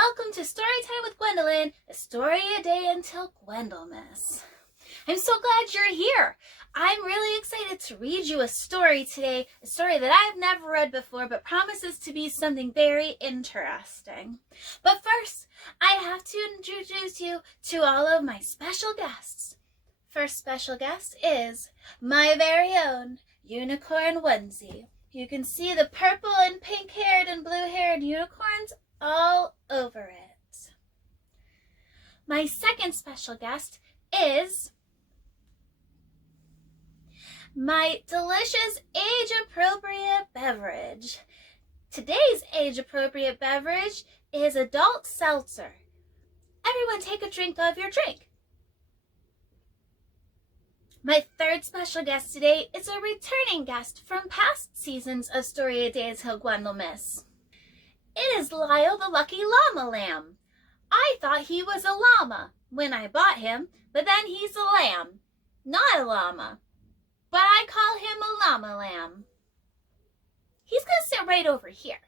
welcome to Storytime with Gwendolyn, a story a day until Gwendylmas. I'm so glad you're here. I'm really excited to read you a story today, a story that I've never read before but promises to be something very interesting. But first, I have to introduce you to all of my special guests. First special guest is my very own unicorn onesie. You can see the purple and pink-haired and blue-haired unicorns all over it. My second special guest is my delicious age-appropriate beverage. Today's age-appropriate beverage is adult seltzer. Everyone take a drink of your drink. My third special guest today is a returning guest from past seasons of Story a Day Until Gwendylmas. It is Lyle the Lucky Llama Lamb. I thought he was a llama when I bought him, but then he's a lamb, not a llama. But I call him a llama lamb. He's going to sit right over here.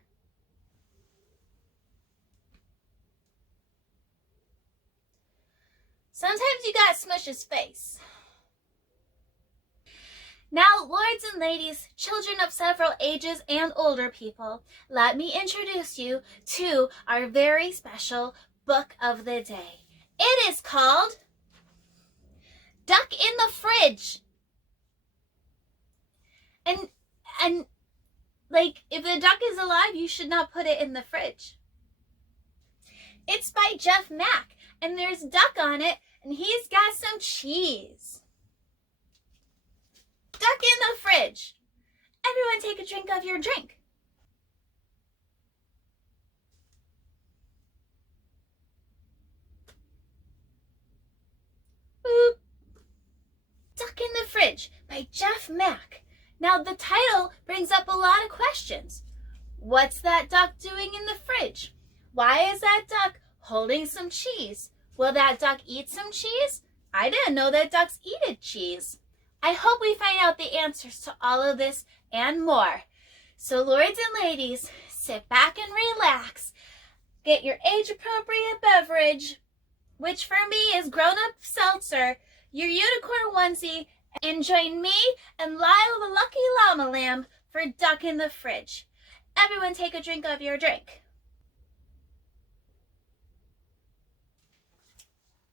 Sometimes you gotta smush his face. Now, lords and ladies, children of several ages and older people, let me introduce you to our very special book of the day. It is called Duck in the Fridge. And like, if the duck is alive, you should not put it in the fridge. It's by Jeff Mack, and there's duck on it, and he's got some cheese. Duck in the fridge. Everyone take a drink of your drink. Boop. Duck in the Fridge by Jeff Mack. Now the title brings up a lot of questions. What's that duck doing in the fridge? Why is that duck holding some cheese? Will that duck eat some cheese? I didn't know that ducks eated cheese. I hope we find out the answers to all of this and more. So lords and ladies, sit back and relax. Get your age-appropriate beverage, which for me is grown-up seltzer, your unicorn onesie, and join me and Lyle the Lucky Llama Lamb for Duck in the Fridge. Everyone take a drink of your drink.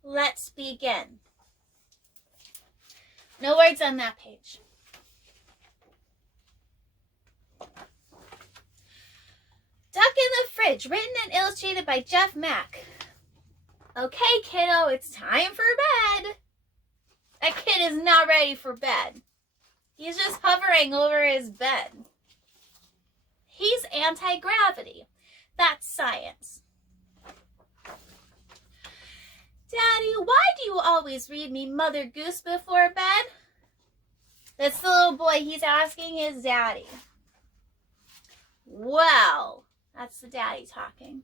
Let's begin. No words on that page. Duck in the Fridge, written and illustrated by Jeff Mack. Okay, kiddo, it's time for bed. That kid is not ready for bed. He's just hovering over his bed. He's anti-gravity. That's science. Daddy, why do you always read me Mother Goose before bed? That's the little boy. He's asking his daddy. Well, that's the daddy talking.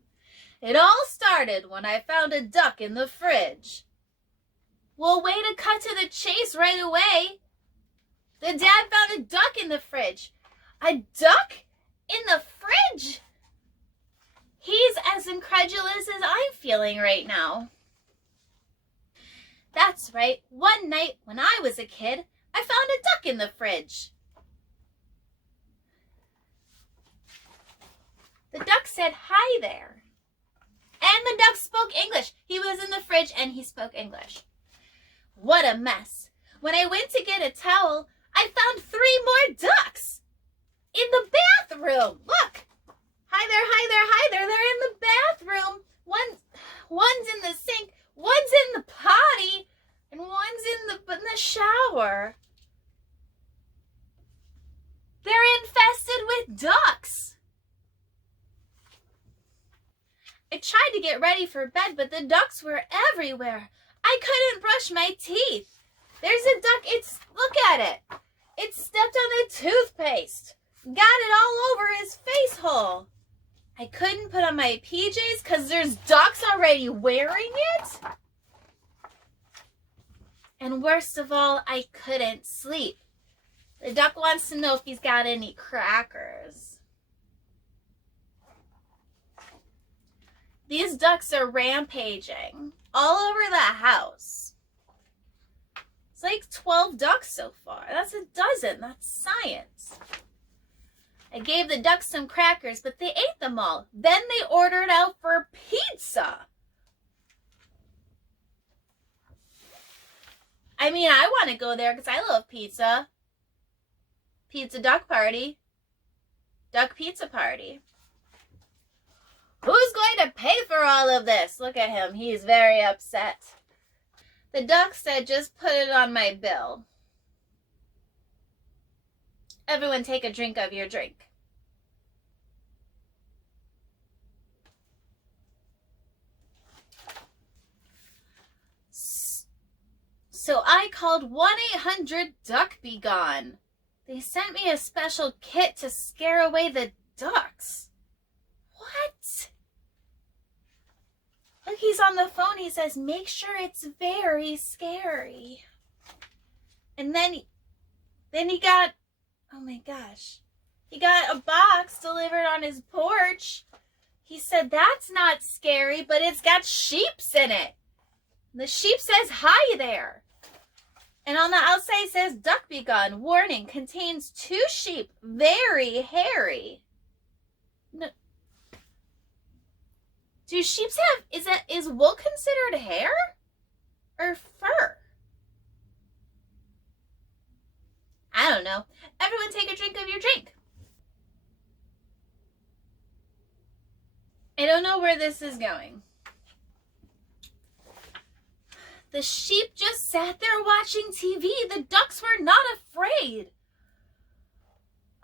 It all started when I found a duck in the fridge. Well, way to cut to the chase right away. The dad found a duck in the fridge. A duck in the fridge? He's as incredulous as I'm feeling right now. That's right. One night when I was a kid, I found a duck in the fridge. The duck said, "Hi there." And the duck spoke English. He was in the fridge and he spoke English. What a mess. When I went to get a towel, I found 3 more ducks in the bathroom. Look. Hi there, hi there, hi there. They're in the bathroom. One's in the sink. One's in the potty, and one's in the shower. They're infested with ducks. I tried to get ready for bed, but the ducks were everywhere. I couldn't brush my teeth. There's a duck. Look at it. It stepped on the toothpaste. Got it all over his face hole. I couldn't put on my PJs because there's ducks already wearing it. And worst of all, I couldn't sleep. The duck wants to know if he's got any crackers. These ducks are rampaging all over the house. It's like 12 ducks so far. That's a dozen. That's science. I gave the ducks some crackers, but they ate them all. Then they ordered out for pizza. I mean, I want to go there because I love pizza. Pizza duck party. Duck pizza party. Who's going to pay for all of this? Look at him. He's very upset. The duck said, just put it on my bill. Everyone take a drink of your drink. So I called 1-800-DUCK-BE-GONE. They sent me a special kit to scare away the ducks. What? Look, he's on the phone. He says, make sure it's very scary. And then he got, oh my gosh, he got a box delivered on his porch. He said, that's not scary, but it's got sheeps in it. The sheep says, hi there. And on the outside it says, duck be gone. Warning, contains 2 sheep, very hairy. No. Do sheep have, is wool considered hair or fur? I don't know. Everyone take a drink of your drink. I don't know where this is going. The sheep just sat there watching TV. The ducks were not afraid.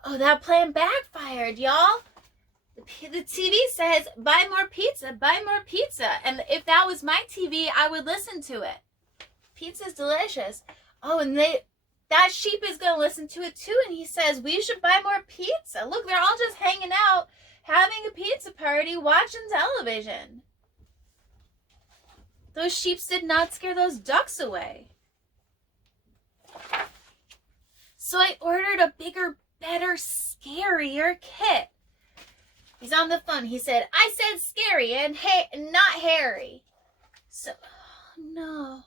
Oh, that plan backfired, y'all. The TV says, buy more pizza, buy more pizza. And if that was my TV, I would listen to it. Pizza's delicious. Oh, and that sheep is going to listen to it too. And he says, we should buy more pizza. Look, they're all just hanging out, having a pizza party, watching television. Those sheep did not scare those ducks away. So I ordered a bigger, better, scarier kit. He's on the phone. He said, I said scary and not hairy. So, oh no.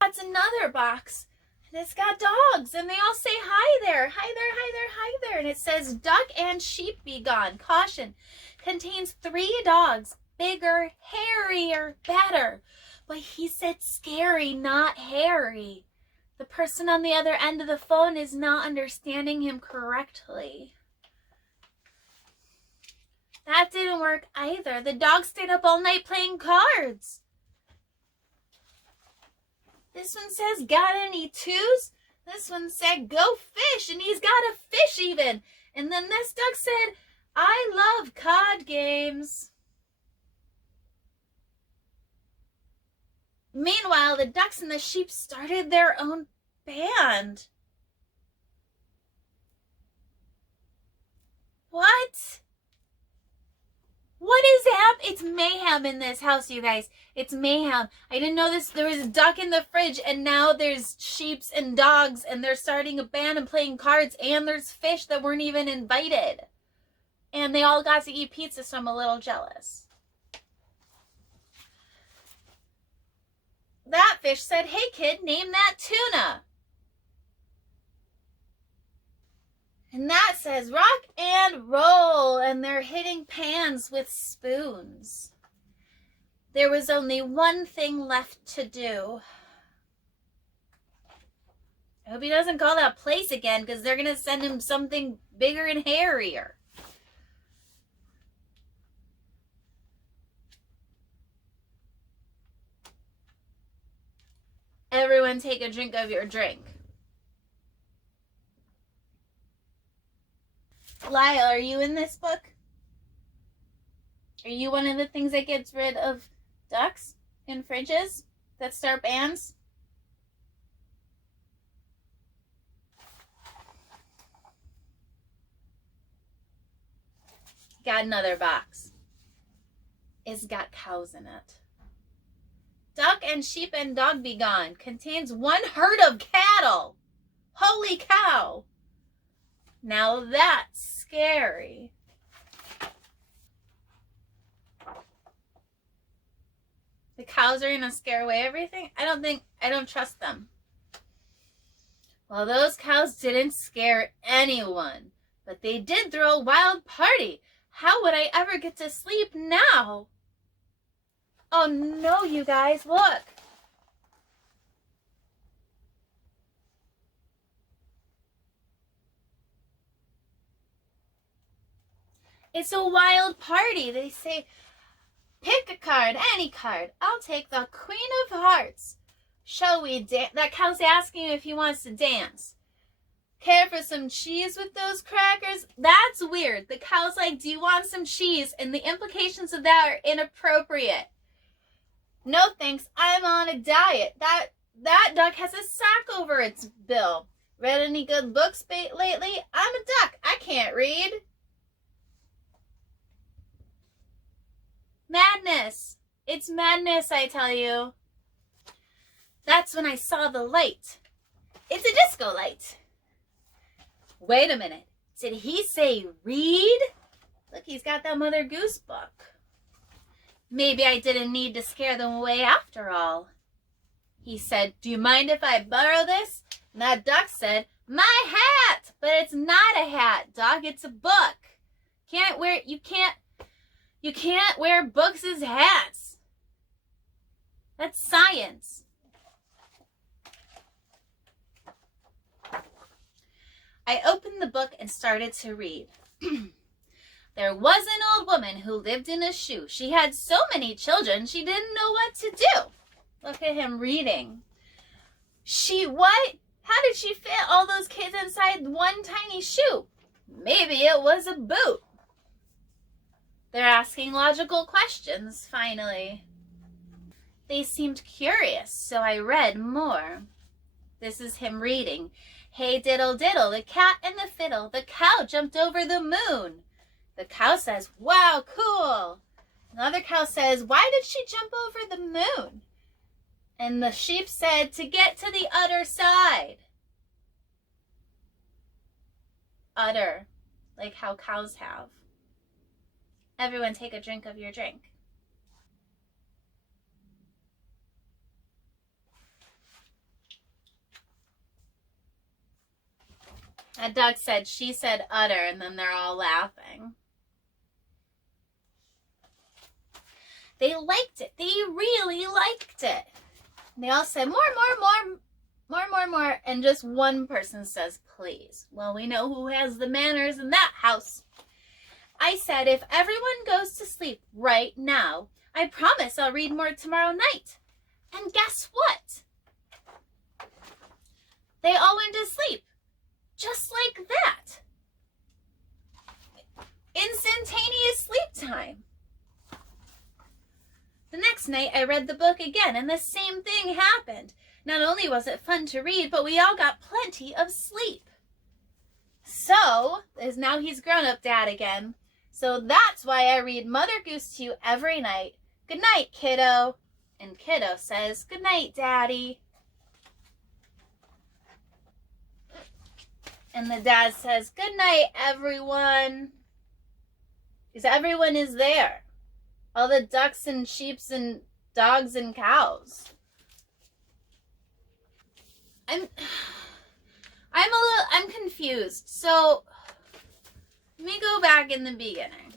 That's another box. And it's got dogs. And they all say, hi there, hi there, hi there, hi there. And it says, duck and sheep be gone. Caution. Contains 3 dogs. Bigger, hairier, better. But he said scary, not hairy. The person on the other end of the phone is not understanding him correctly. That didn't work either. The dog stayed up all night playing cards. This one says, got any 2s? This one said, go fish, and he's got a fish even. And then this duck said, I love card games. Meanwhile, the ducks and the sheep started their own band. What? What is happening? It's mayhem in this house, you guys. It's mayhem. I didn't know this. There was a duck in the fridge, and now there's sheeps and dogs, and they're starting a band and playing cards, and there's fish that weren't even invited. And they all got to eat pizza, so I'm a little jealous. That fish said, hey kid, name that tuna. And that says rock and roll, and they're hitting pans with spoons. There was only one thing left to do. I hope he doesn't call that place again, because they're going to send him something bigger and hairier. Everyone take a drink of your drink. Lyle, are you in this book? Are you one of the things that gets rid of ducks in fridges that start bands? Got another box. It's got cows in it. Duck and sheep and dog be gone. Contains 1 herd of cattle. Holy cow. Now that's scary. the cows are gonna scare away everything? I don't trust them. Well, those cows didn't scare anyone, but they did throw a wild party. How would I ever get to sleep now? Oh no, you guys, look. It's a wild party. They say, pick a card, any card. I'll take the Queen of Hearts. Shall we dance? That cow's asking if he wants to dance. Care for some cheese with those crackers? That's weird. The cow's like, do you want some cheese? And the implications of that are inappropriate. No thanks, I'm on a diet. That duck has a sack over its bill. Read any good books lately? I'm a duck. I can't read. Madness. It's madness, I tell you. That's when I saw the light. It's a disco light. Wait a minute. Did he say read? Look, he's got that Mother Goose book. Maybe I didn't need to scare them away after all. He said, do you mind if I borrow this? And that duck said, my hat! But it's not a hat, dog. It's a book. You can't wear books as hats. That's science. I opened the book and started to read. There was an old woman who lived in a shoe. She had so many children, she didn't know what to do. Look at him reading. How did she fit all those kids inside one tiny shoe? Maybe it was a boot. They're asking logical questions, finally. They seemed curious, so I read more. This is him reading. Hey diddle diddle, the cat and the fiddle, the cow jumped over the moon. The cow says, wow, cool. Another cow says, why did she jump over the moon? And the sheep said, to get to the other side. Udder, like how cows have. Everyone take a drink of your drink. That dog said, she said udder, and then they're all laughing. They liked it. They really liked it. And they all said, more, and just one person says, please. Well, we know who has the manners in that house. I said, if everyone goes to sleep right now, I promise I'll read more tomorrow night. And guess what? They all went to sleep. Just like that. Instantaneous sleep time. The next night I read the book again and the same thing happened. Not only was it fun to read, but we all got plenty of sleep. So, as now he's grown-up dad again. So that's why I read Mother Goose to you every night. Good night, kiddo. And kiddo says, good night, daddy. And the dad says, good night, everyone. Because everyone is there. All the ducks and sheeps and dogs and cows. I'm confused. So let me go back in the beginning.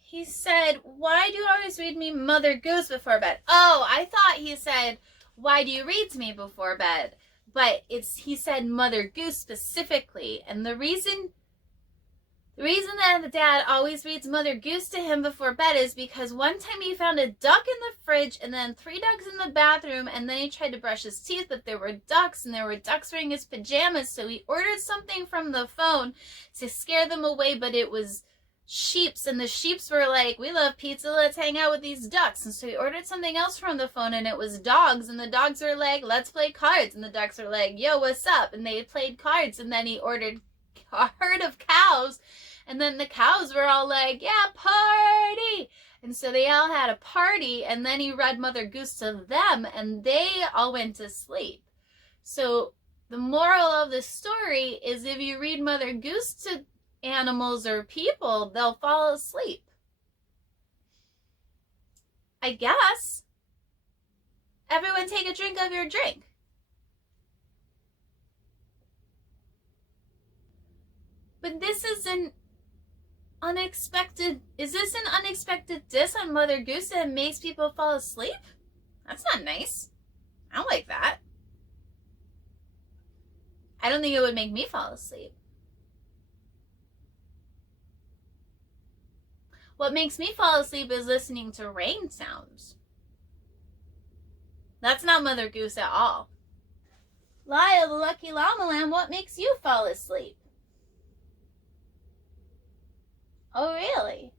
He said, why do you always read me Mother Goose before bed? Oh, I thought he said, why do you read to me before bed? But he said Mother Goose specifically. And the reason that the dad always reads Mother Goose to him before bed is because one time he found a duck in the fridge and then 3 ducks in the bathroom, and then he tried to brush his teeth, but there were ducks and there were ducks wearing his pajamas, so he ordered something from the phone to scare them away, but it was sheeps, and the sheeps were like, we love pizza, let's hang out with these ducks. And so he ordered something else from the phone, and it was dogs, and the dogs were like, let's play cards, and the ducks were like, yo, what's up? And they played cards, and then he ordered a herd of cows, and then the cows were all like, yeah, party. And so they all had a party, and then he read Mother Goose to them, and they all went to sleep. So the moral of the story is if you read Mother Goose to animals or people, they'll fall asleep. I guess. Everyone take a drink of your drink. But this is an unexpected... Is this an unexpected diss on Mother Goose that makes people fall asleep? That's not nice. I don't like that. I don't think it would make me fall asleep. What makes me fall asleep is listening to rain sounds. That's not Mother Goose at all. Lyle, the lucky llama lamb, what makes you fall asleep? Oh, really?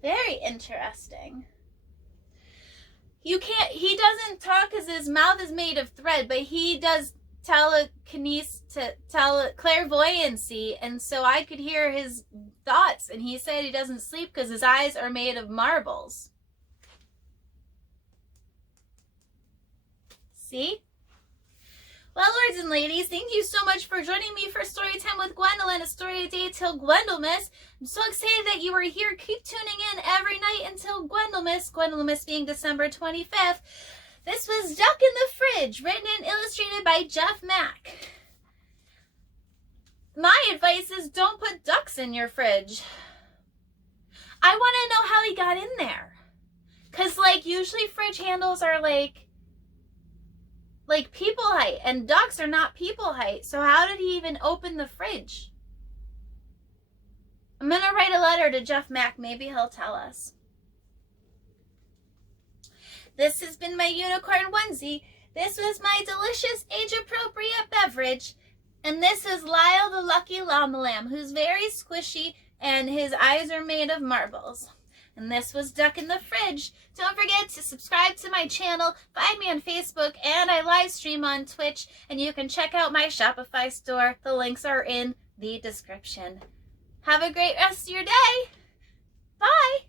Very interesting. He doesn't talk because his mouth is made of thread, but he does clairvoyancy, and so I could hear his thoughts, and he said he doesn't sleep because his eyes are made of marbles. See? Well, lords and ladies, thank you so much for joining me for Storytime with Gwendolyn, a story a day till Gwendylmas. I'm so excited that you were here. Keep tuning in every night until Gwendylmas being December 25th. This was Duck in the Fridge, written and illustrated by Jeff Mack. My advice is don't put ducks in your fridge. I want to know how he got in there. Because, usually fridge handles are, people height, and ducks are not people height. So how did he even open the fridge? I'm going to write a letter to Jeff Mack. Maybe he'll tell us. This has been my unicorn onesie. This was my delicious age-appropriate beverage. And this is Lyle the lucky llama lamb, who's very squishy and his eyes are made of marbles. And this was Duck in the Fridge. Don't forget to subscribe to my channel, find me on Facebook, and I live stream on Twitch. And you can check out my Shopify store. The links are in the description. Have a great rest of your day. Bye.